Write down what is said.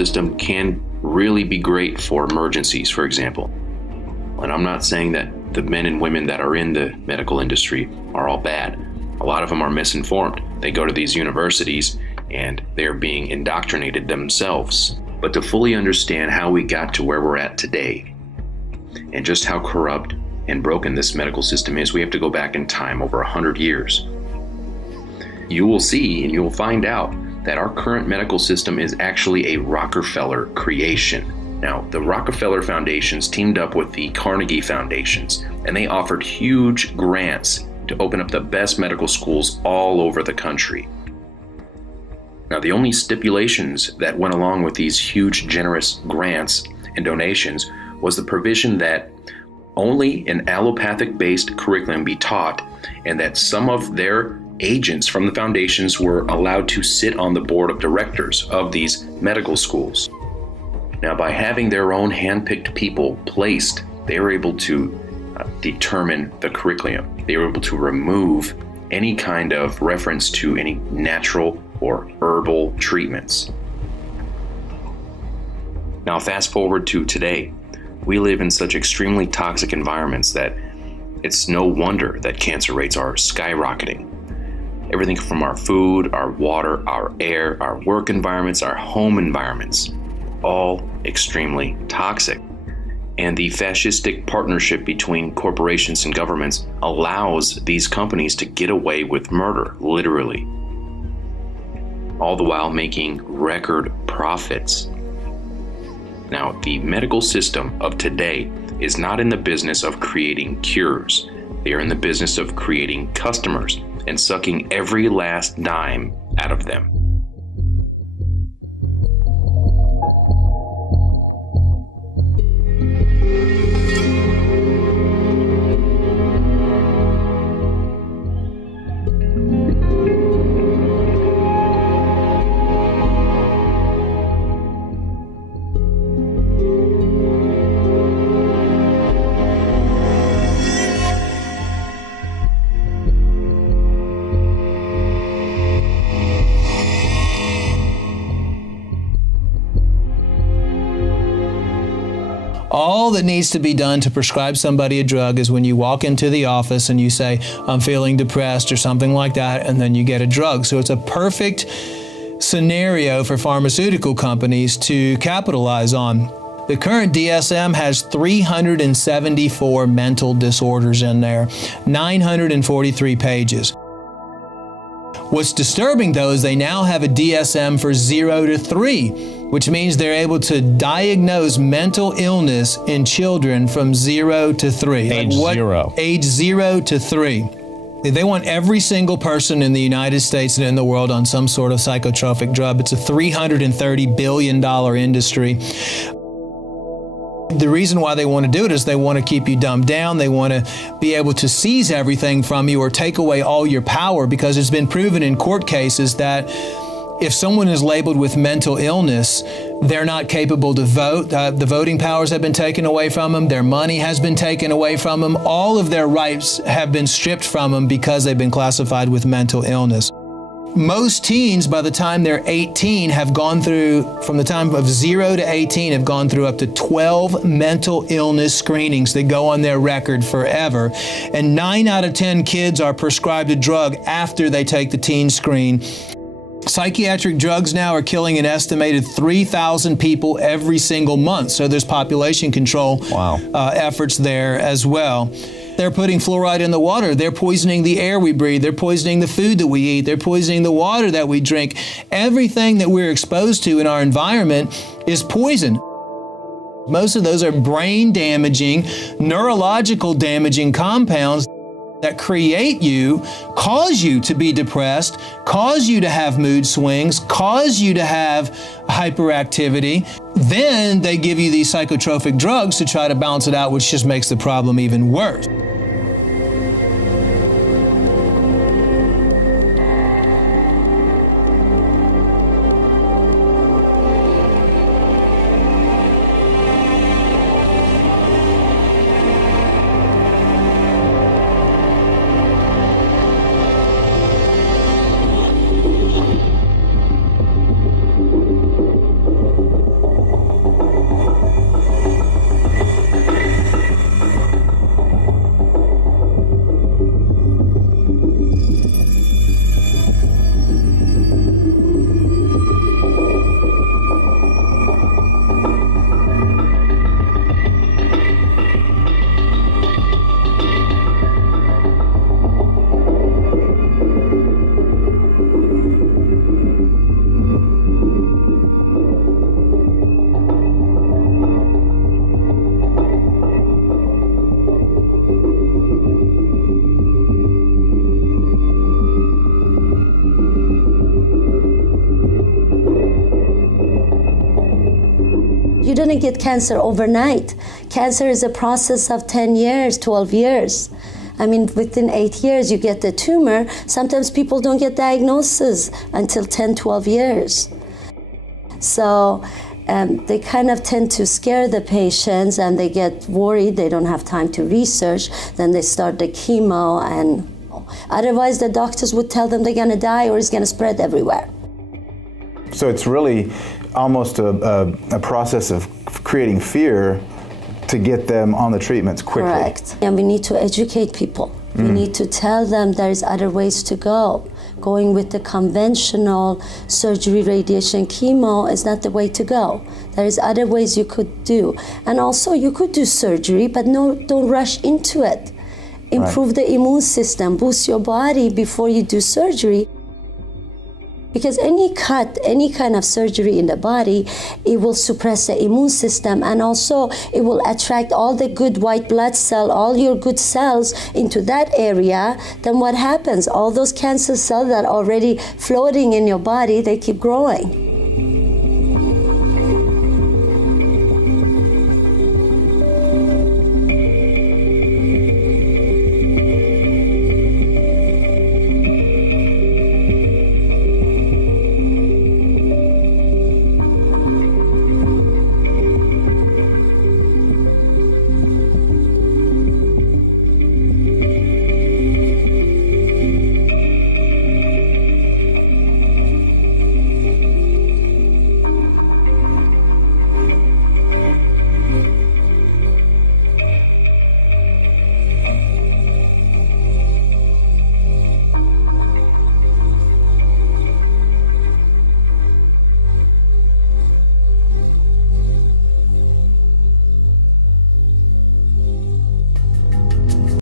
system can really be great for emergencies, for example. And I'm not saying that the men and women that are in the medical industry are all bad. A lot of them are misinformed. They go to these universities and they're being indoctrinated themselves. But to fully understand how we got to where we're at today and just how corrupt and broken this medical system is, we have to go back in time over 100 years. You will see and you will find out that our current medical system is actually a Rockefeller creation. Now, the Rockefeller Foundations teamed up with the Carnegie Foundations, and they offered huge grants to open up the best medical schools all over the country. Now, the only stipulations that went along with these huge, generous grants and donations was the provision that only an allopathic-based curriculum be taught, and that some of their agents from the foundations were allowed to sit on the board of directors of these medical schools. Now, by having their own handpicked people placed, they were able to determine the curriculum. They were able to remove any kind of reference to any natural or herbal treatments. Now, fast forward to today. We live in such extremely toxic environments that it's no wonder that cancer rates are skyrocketing. Everything from our food, our water, our air, our work environments, our home environments, all extremely toxic. And the fascistic partnership between corporations and governments allows these companies to get away with murder, literally, all the while making record profits. Now, the medical system of today is not in the business of creating cures. They are in the business of creating customers and sucking every last dime out of them. All that needs to be done to prescribe somebody a drug is when you walk into the office and you say, I'm feeling depressed or something like that, and then you get a drug. So it's a perfect scenario for pharmaceutical companies to capitalize on. The current DSM has 374 mental disorders in there, 943 pages. What's disturbing, though, is they now have a DSM for 0 to 3, which means they're able to diagnose mental illness in children from 0 to 3. Age 0. Age 0 to 3. They want every single person in the United States and in the world on some sort of psychotropic drug. It's a $330 billion industry. The reason why they want to do it is they want to keep you dumbed down. They want to be able to seize everything from you or take away all your power, because it's been proven in court cases that if someone is labeled with mental illness, they're not capable to vote. The voting powers have been taken away from them. Their money has been taken away from them. All of their rights have been stripped from them because they've been classified with mental illness. Most teens, by the time they're 18, have gone through, from the time of 0 to 18, have gone through up to 12 mental illness screenings that go on their record forever. And 9 out of 10 kids are prescribed a drug after they take the teen screen. Psychiatric drugs now are killing an estimated 3,000 people every single month. So there's population control efforts there as well. They're putting fluoride in the water. They're poisoning the air we breathe. They're poisoning the food that we eat. They're poisoning the water that we drink. Everything that we're exposed to in our environment is poison. Most of those are brain damaging, neurological damaging compounds that create you, cause you to be depressed, cause you to have mood swings, cause you to have hyperactivity. Then they give you these psychotropic drugs to try to balance it out, which just makes the problem even worse. didn't get cancer overnight. Cancer is a process of 10 years, 12 years. I mean, within 8 years, you get the tumor. Sometimes people don't get diagnosis until 10, 12 years. So they kind of tend to scare the patients, and they get worried. They don't have time to research. Then they start the chemo, and otherwise the doctors would tell them they're going to die or it's going to spread everywhere. So it's really almost a process of creating fear to get them on the treatments quickly. Correct. And we need to educate people. We need to tell them there's other ways to go. Going with the conventional surgery, radiation, chemo is not the way to go. There's other ways you could do. And also you could do surgery, but no, don't rush into it. Improve the immune system, boost your body before you do surgery. Because any cut, any kind of surgery in the body, it will suppress the immune system, and also it will attract all the good white blood cell, all your good cells into that area. Then what happens? All those cancer cells that are already floating in your body, they keep growing.